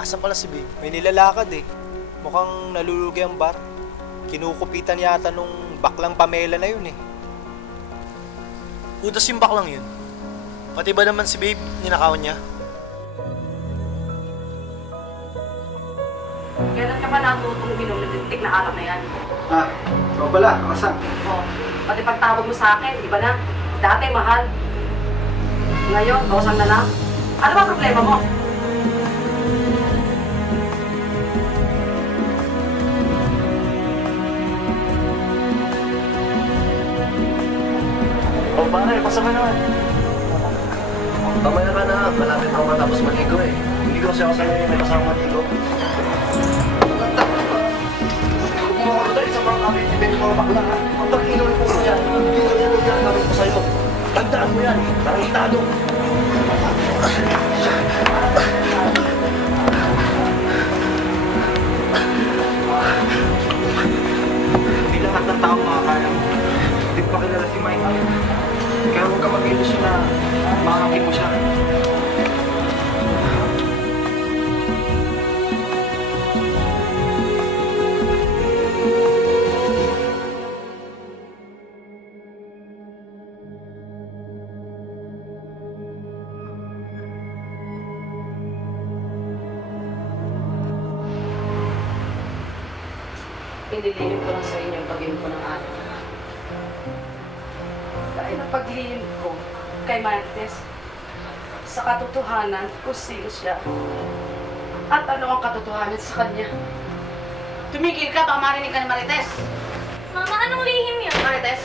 Asa pala si Babe? May nilalakad eh. Mukhang nalulugi ang bar. Kinukupitan yata nung baklang Pamela na yun eh. Utos yung baklang yun. Pati ba naman si Babe, ninakaw niya? Kailan ka ba natutong binulitik na alak na yan? Ikaw pala, kasan? Oo. Pati pagtawag mo sa akin, iba na. Dati mahal. Ngayon, kausang na lang. Ano ba problema mo? Pare, pasama naman. Mamaya ka na, malapit ako matapos maligo eh. Hindi ko siya sanay may kasama maligo. Kumuha ko tayo sa mga kapit-ibig mga bakla ha. Ang pag-inom ko yan, hindi ko yan ang gagawin ko sa'yo. Tandaan mo yan, tarantado. Hindi lahat ng tao makakaya. Hindi pa kilala si Mike. Kaya huwag ka mag-ilusyon na makakapin mo siya. Inilihim ko lang sa inyo ang pag-inom ko ng alak. Dahil ang paglihim ko kay Martes sa katotohanan kung sino siya at ano ang katotohanan sa kanya. Tumigil ka, baka marinig ka ni Marites. Mama, anong lihim yun? Marites,